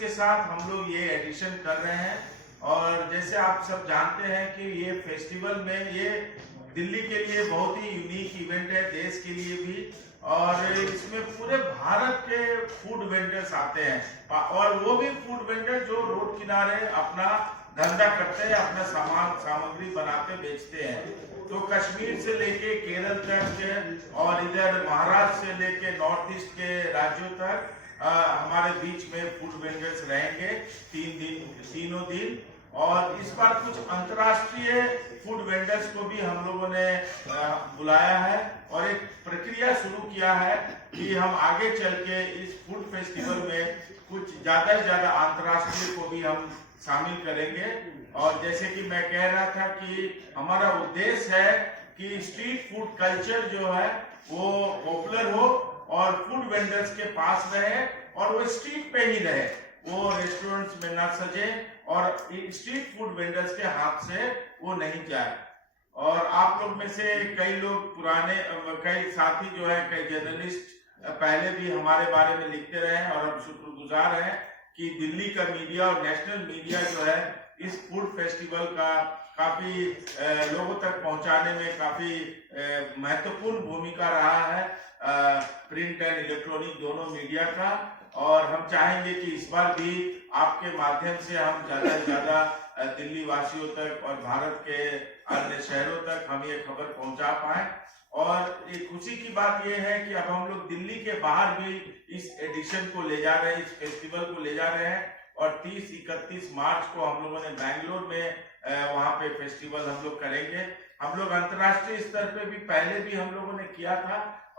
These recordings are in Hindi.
के साथ हम लोग ये एडिशन कर रहे हैं। और जैसे आप सब जानते हैं कि ये फेस्टिवल में ये दिल्ली के लिए बहुत ही यूनिक इवेंट है, देश के लिए भी। और इसमें पूरे भारत के फूड वेंडर्स आते हैं और वो भी फूड वेंडर जो रोड किनारे अपना धंधा करते हैं, अपना सामग्री बनाते बेचते हैं। तो कश्मीर से लेके केरल तक और इधर महाराष्ट्र से लेके नॉर्थ ईस्ट के राज्यों तक हमारे बीच में फूड वेंडर्स रहेंगे तीनों दिन। और इस बार कुछ अंतर्राष्ट्रीय फूड वेंडर्स को भी हम लोगों ने बुलाया है और एक प्रक्रिया शुरू किया है कि हम आगे चल के इस फूड फेस्टिवल में कुछ ज्यादा से ज्यादा अंतर्राष्ट्रीय को भी हम शामिल करेंगे। और जैसे कि मैं कह रहा था कि हमारा उद्देश्य है कि स्ट्रीट फूड कल्चर जो है वो पॉपुलर हो और फूड वेंडर्स के पास रहे और वो स्ट्रीट पे ही रहे, वो रेस्टोरेंट्स में ना सजे और स्ट्रीट फूड वेंडर्स के हाथ से वो नहीं जाए। और आप लोग में से कई लोग पुराने कई साथी जो है, कई जर्नलिस्ट पहले भी हमारे बारे में लिखते रहे हैं और हम शुक्रगुजार हैं कि दिल्ली का मीडिया और नेशनल मीडिया जो है इस फूड फेस्टिवल का काफी लोगों तक पहुंचाने में काफी महत्वपूर्ण भूमिका रहा है, प्रिंट एंड इलेक्ट्रॉनिक दोनों मीडिया का। और हम चाहेंगे कि इस बार भी आपके माध्यम से हम ज्यादा से ज्यादा दिल्ली वासियों तक और भारत के अन्य शहरों तक हम ये खबर पहुंचा पाए। और एक खुशी की बात यह है कि अब हम लोग दिल्ली के बाहर भी इस एडिशन को ले जा रहे हैं, इस फेस्टिवल को ले जा रहे हैं। और 30-31 मार्च को हम लोगों ने बैंगलोर में वहां पे फेस्टिवल हम लोग करेंगे। हम लोग अंतर्राष्ट्रीय स्तर पे भी पहले भी हम लोगों ने किया था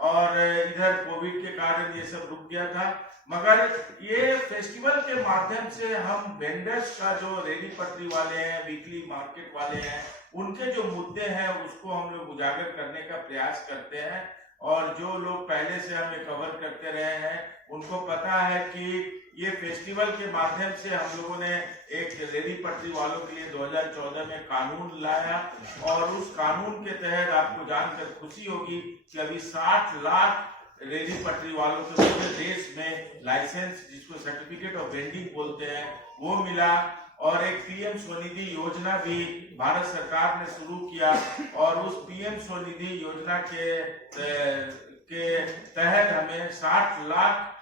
और इधर कोविड के कारण ये सब रुक गया था, मगर ये फेस्टिवल के माध्यम से हम वेंडर्स का जो रेडी पटरी वाले हैं, वीकली मार्केट वाले हैं, उनके जो मुद्दे हैं उसको हम लोग उजागर करने का प्रयास करते हैं। और जो लोग पहले से हमें कवर करते रहे हैं उनको पता है कि ये फेस्टिवल के माध्यम से हम लोगों ने एक रेडी पटरी वालों के लिए 2014 में कानून लाया और उस कानून के तहत आपको जानकर खुशी होगी कि अभी 60 लाख रेडी पटरी वालों को पूरे देश में लाइसेंस, जिसको सर्टिफिकेट ऑफ वेंडिंग बोलते हैं, वो मिला। और एक पीएम स्वनिधि योजना भी भारत सरकार ने शुरू किया और उस पीएम स्वनिधि योजना के तहत हमें 60 लाख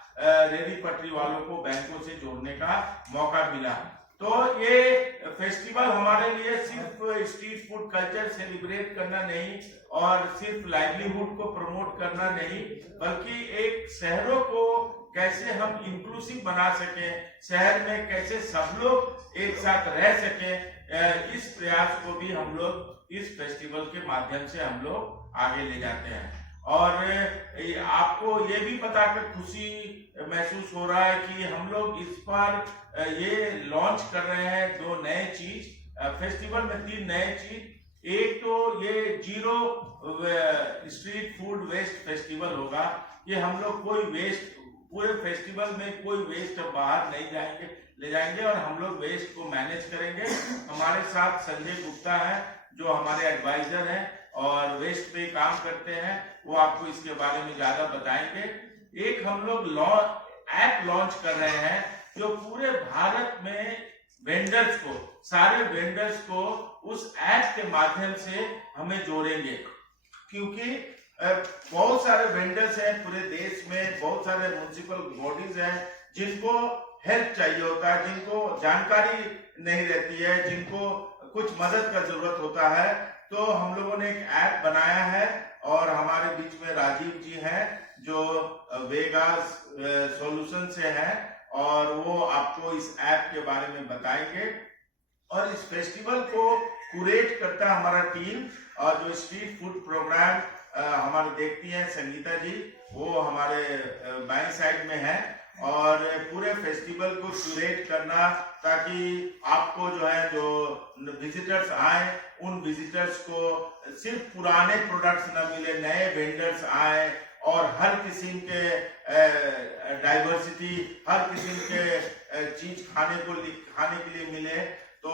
रेडी पटरी वालों को बैंकों से जोड़ने का मौका मिला। तो ये फेस्टिवल हमारे लिए सिर्फ स्ट्रीट फूड कल्चर सेलिब्रेट करना नहीं और सिर्फ लाइवलीहुड को प्रमोट करना नहीं, बल्कि एक शहरों को कैसे हम इंक्लूसिव बना सके, शहर में कैसे सब लोग एक साथ रह सके, इस प्रयास को भी हम लोग इस फेस्टिवल के माध्यम से हम लोग आगे ले जाते हैं। और आपको ये भी बताकर खुशी महसूस हो रहा है कि हम लोग इस बार ये लॉन्च कर रहे हैं 2 नए चीज फेस्टिवल में, 3 नए चीज। एक तो ये zero street food waste festival होगा। ये हम लोग कोई वेस्ट, पूरे फेस्टिवल में कोई वेस्ट बाहर नहीं ले जाएंगे और हम लोग वेस्ट को मैनेज करेंगे। हमारे साथ संजय गुप्ता है जो हमारे एडवाइजर हैं और वेस्ट पे काम करते हैं, वो आपको इसके बारे में ज्यादा बताएंगे। एक हम लोग ऐप लॉन्च कर रहे हैं जो पूरे भारत में वेंडर्स को, सारे वेंडर्स को उस ऐप के माध्यम से हमें जोड़ेंगे, क्योंकि बहुत सारे वेंडर्स हैं पूरे देश में, बहुत सारे म्युनिसिपल बॉडीज हैं जिनको हेल्प चाहिए होता है, जिनको जानकारी नहीं रहती है, जिनको कुछ मदद का जरूरत होता है। तो हम लोगों ने एक ऐप बनाया है और हमारे बीच में राजीव जी हैं जो वेगास सॉल्यूशन से हैं और वो आपको इस ऐप के बारे में बताएंगे। और इस फेस्टिवल को क्यूरेट करता है हमारा टीम और जो स्ट्रीट फूड प्रोग्राम हमारे देखती हैं संगीता जी, वो हमारे बाएं साइड में है। और पूरे फेस्टिवल को क्यूरेट करना ताकि आपको जो है, जो विजिटर्स आए, उन विजिटर्स को सिर्फ पुराने प्रोडक्ट्स न मिले, नए वेंडर्स आए और हर किस्म के डाइवर्सिटी, हर किस्म के चीज खाने के लिए मिले। तो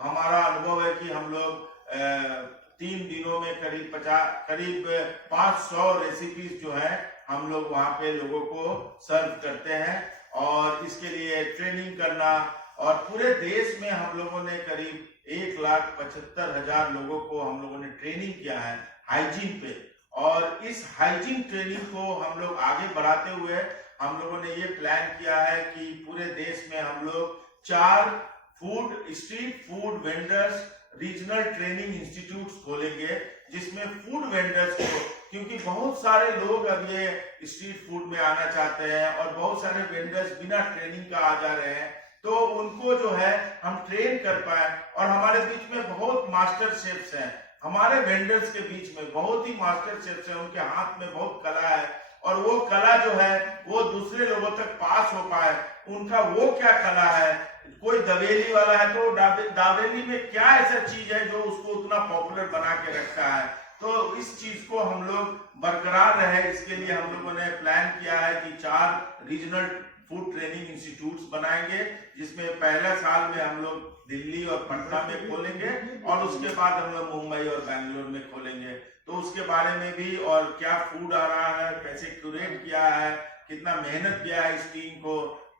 हमारा अनुभव है कि हम लोग 3 दिनों में करीब 500 रेसिपीज जो है हम लोग वहां पे लोगों को सर्व करते हैं और इसके लिए ट्रेनिंग करना, और पूरे देश में हम लोगों ने करीब 1,75,000 लोगों को हम लोगों ने ट्रेनिंग किया है हाइजीन पे। और इस हाइजीन ट्रेनिंग को हम लोग आगे बढ़ाते हुए हम लोगों ने ये प्लान किया है कि पूरे देश में हम लोग 4 street food vendors regional training institutes खोलेंगे, जिसमें फूड वेंडर्स को, क्योंकि बहुत सारे लोग अब ये स्ट्रीट फूड में आना चाहते हैं और बहुत सारे वेंडर्स बिना ट्रेनिंग का आ जा रहे हैं, तो उनको जो है हम ट्रेन कर पाए। और हमारे बीच में बहुत मास्टर शेफ्स हैं, हमारे वेंडर्स के बीच में बहुत ही मास्टर शेफ्स हैं, उनके हाथ में बहुत कला है, और वो कला जो है वो दूसरे लोगों तक पास हो पाए। उनका वो क्या कला है, कोई दवेली वाला है तो दावेली में क्या ऐसा चीज है जो उसको उतना पॉपुलर बना के रखता है, तो इस चीज को हम लोग बरकरार रहे, इसके लिए हम लोगों ने प्लान किया है कि 4 रीजनल फूड ट्रेनिंग इंस्टीट्यूट्स बनाएंगे, जिसमें पहला साल में हम लोग दिल्ली और पटना में खोलेंगे और उसके बाद हम लोग मुंबई और बैंगलोर में खोलेंगे। तो उसके बारे में भी, और क्या फूड आ रहा है, कैसे क्यूरेट किया है, कितना मेहनत किया है इस टीम को,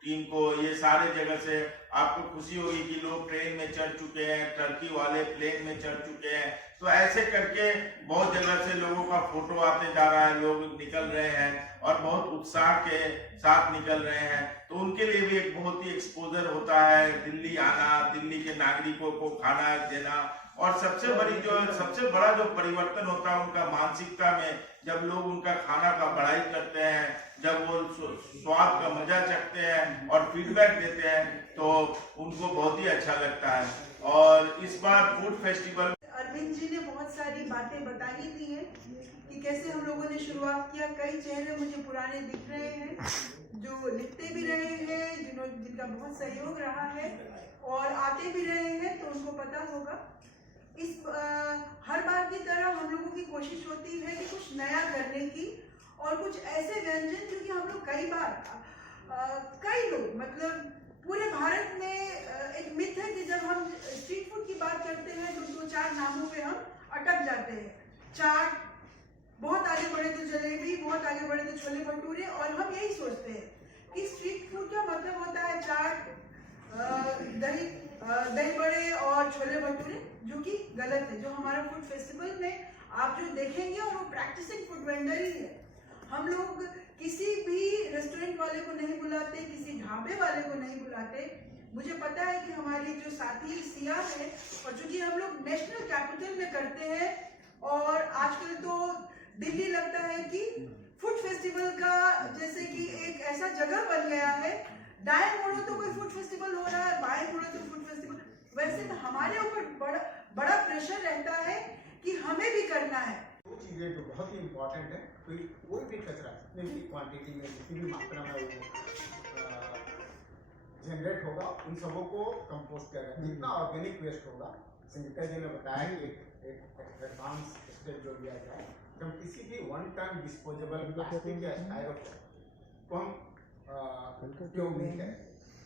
ये सारे जगह से आपको खुशी होगी कि लोग ट्रेन में चढ़ चुके हैं, टर्की वाले प्लेन में चढ़ चुके हैं। तो ऐसे करके बहुत जगह से लोगों का फोटो आते जा रहा है, लोग निकल रहे हैं और बहुत उत्साह के साथ निकल रहे हैं, तो उनके लिए भी एक बहुत ही एक्सपोजर होता है दिल्ली आना, दिल्ली के नागरिकों को खाना देना। और सबसे बड़ा जो परिवर्तन होता है उनका मानसिकता में, जब लोग उनका खाना का बड़ाई करते हैं, जब वो स्वाद का मजा चखते हैं और फीडबैक देते हैं, तो उनको बहुत ही अच्छा लगता है। और इस बार फूड फेस्टिवल अरविंद जी ने बहुत सारी बातें बता ही दी हैं कि कैसे हम लोगों ने शुरुआत किया। कई चेहरे मुझे पुराने दिख रहे हैं जो लिखते भी रहे हैं, जिनका बहुत सहयोग रहा है और आते भी रहे हैं, तो उनको पता होगा। हर बार की तरह हम लोगों की कोशिश होती है कि कुछ नया करने की, और कुछ ऐसे व्यंजन, क्योंकि हम लोग कई लोग मतलब पूरे भारत में एक मिथ है कि जब हम स्ट्रीट फूड की बात करते हैं तो 2-4 नामों पे हम अटक जाते हैं। चाट, बहुत आगे बढ़े तो जलेबी, बहुत आगे बढ़े तो छोले भटूरे, और हम यही सोचते हैं कि स्ट्रीट फूड का मतलब होता है चाट, दही बड़े और छोले भटूरे, जो कि गलत है। जो हमारा फूड फेस्टिवल में आप जो देखेंगे, और वो प्रैक्टिसिंग फूड वेंडर ही है। हम लोग किसी भी रेस्टोरेंट वाले को नहीं बुलाते, किसी ढाबे वाले को नहीं बुलाते। मुझे पता है कि हमारी जो साथी सिया है, और चूंकि हम लोग नेशनल कैपिटल में करते हैं, और आजकल तो दिल्ली लगता है कि फूड फेस्टिवल का जैसे कि एक ऐसा जगह बन गया है, दाएं मुड़ो तो कोई फूड फेस्टिवल हो रहा है, बाएं मुड़ो तो फूड फेस्टिवल। वैसे तो हमारे ऊपर बड़ा प्रेशर रहता है कि हमें भी करना है। दो चीज़ें जो बहुत ही इम्पोर्टेंट है, कोई भी कचरा जितनी भी क्वांटिटी में, जितनी भी मात्रा में वो जनरेट होगा, उन सबों को कंपोस्ट किया जाए। जितना ऑर्गेनिक वेस्ट होगा, संगीता जी ने बताया कि एक एडवांस स्टेप जो लिया जाए, हम किसी भी 1 टन डिस्पोजेबल प्लास्टिक या स्टाइरोफोम को हम उपयोग नहीं करें।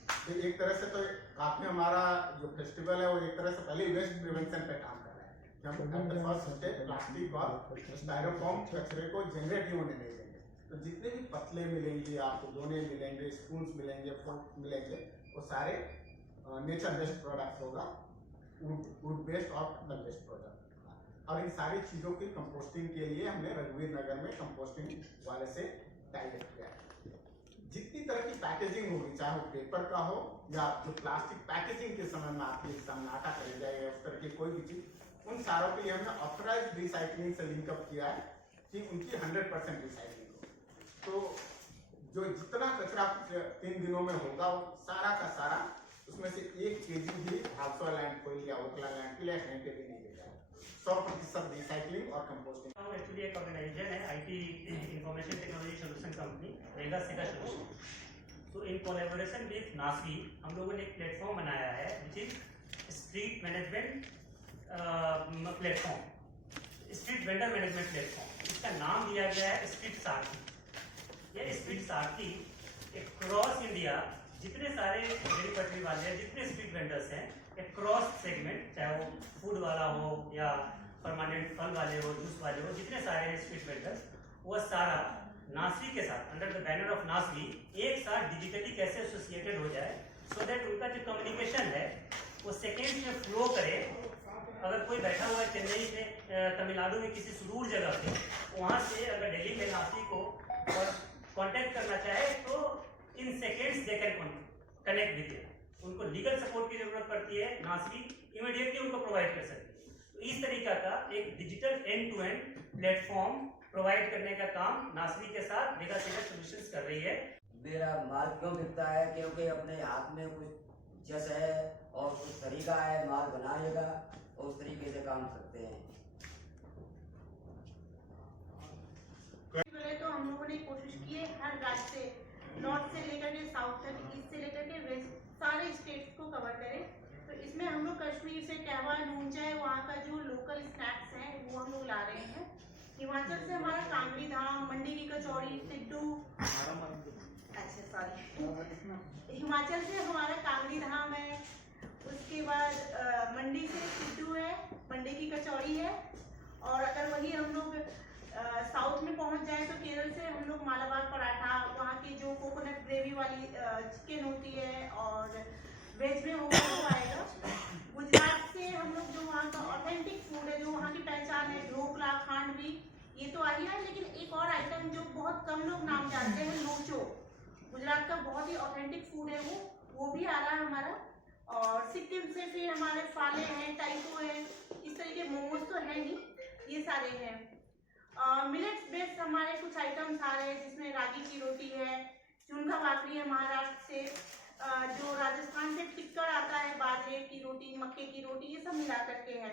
तो एक तरह से तो काफी हमारा जो फेस्टिवल है वो एक तरह से पहले वेस्ट प्रिवेंशन पे काम कर रहा है। हम फर्स्ट स्टेप प्लास्टिक और स्टाइरोफोम कचरे को जनरेट ही होने नहीं देंगे। तो जितने भी पतले मिलेंगे, आपको दोने मिलेंगे, स्पून्स मिलेंगे, फोर्क मिलेंगे, वो सारे नेचर बेस्ड प्रोडक्ट होगा, वुड बेस्ड और मेटल बेस्ड प्रोडक्ट। और इन सारी चीज़ों की कंपोस्टिंग के लिए हमने रघुवीर नगर में कंपोस्टिंग वाले से टाई अप किया है। जितनी तरह की पैकेजिंग होगी, चाहे वो पेपर का हो या जो प्लास्टिक पैकेजिंग के समय में आपके सामने आटा खरीद जाएगा, उस तरह की कोई भी चीज, उन सारों के लिए हमने ऑथराइज्ड रिसाइकलिंग से लिंकअप किया है कि उनकी 100% रिसाइकलिंग हो। तो जो जितना कचरा 3 दिनों में होगा, वो सारा का सारा, उसमें से 1 kg भी भालसो लैंडफिल या ओखला लैंडफिल या कहीं पे भी नहीं देगा। 100% रिसाइकलिंग और कंपोस्टिंग। एक्चुअली एक ऑर्गेनाइजेशन है IT information technology solution company, Vega Sega solution. तो इन कोलैबोरेशन विद नासी हम लोगों ने एक प्लेटफॉर्म बनाया है which is street management platform, street vendor management platform. इसका नाम दिया गया है स्ट्रीट सारथी। ये स्ट्रीट सारथी एक क्रॉस इंडिया जितने सारे रेडी पटरी वाले हैं, जितने स्ट्रीट वेंडर्स हैं, एक क्रॉस सेगमेंट, चाहे वो फूड वाला हो या परमानेंट फल वाले हो, जूस वाले हो, जितने सारे स्ट्रीट वेंडर्स, वो सारा नासवी के साथ under the banner of NASVI एक साथ डिजिटली कैसे एसोसिएटेड हो जाए, सो दैट उनका जो कम्युनिकेशन है वो सेकेंड्स में फ्लो करे। अगर कोई बैठा हुआ है चेन्नई में, तमिलनाडु में किसी सुदूर जगह पे, वहाँ से अगर दिल्ली में नासवी को कांटेक्ट करना चाहे तो in seconds they can connect with you. उनको लीगल सपोर्ट की जरूरत पड़ती है, नासवी इमीडिएटली उनको प्रोवाइड कर सकती है। तो इस तरीका का एक digital end to end platform provide करने का काम नासवी के साथ वेगा सेगा सॉल्यूशंस कर रही है। मेरा माल क्यों बिकता है? क्योंकि अपने हाथ में कुछ जस है और कुछ तरीका है माल बनाएगा और उस तरीके से काम करते हैं। पहले तो हम लोगों ने कोशिश की है हर राज्य से, नॉर्थ से लेकर के साउथ तक, ईस्ट से लेकर के वेस्ट, सारे स्टेट्स को कवर करें। तो इसमें हम लोग कश्मीर से कहवा, नून चाय, वहाँ का जो लोकल स्नैक्स हैं वो हम लोग ला रहे हैं। हिमाचल से हमारा कांगड़ी धाम, मंडी की कचौड़ी, सिड्डू, अच्छा सॉरी, हिमाचल से हमारा कांगड़ी धाम है। उसके बाद मंडी से सिड्डू है, मंडी की कचौड़ी है। और अगर वही हम लोग साउथ में पहुंच जाए तो केरल से हम लोग मालाबार पराठा, वहाँ की जो कोकोनट ग्रेवी वाली चिकन होती है और वेज में होगा वो आएगा। गुजरात से हम लोग जो वहाँ का ऑथेंटिक फूड है, जो वहाँ की पहचान है, ढोकला, खांडवी, ये तो आ ही है। लेकिन एक और आइटम जो बहुत कम लोग नाम जानते हैं, लोचो, गुजरात का बहुत ही ऑथेंटिक फूड है, वो भी आ रहा है हमारा। और सिक्किम से फिर हमारे फाले हैं, टाइपो है, इस तरह के मोमोज तो है ही, ये सारे हैं। मिलेट्स बेस्ड हमारे कुछ आइटम्स आ रहे हैं, जिसमें रागी की रोटी है, चुनका भाकरी है महाराष्ट्र से, जो राजस्थान से टिक्कर आता है, बाजरे की रोटी, मक्के की रोटी, ये सब मिला करके है।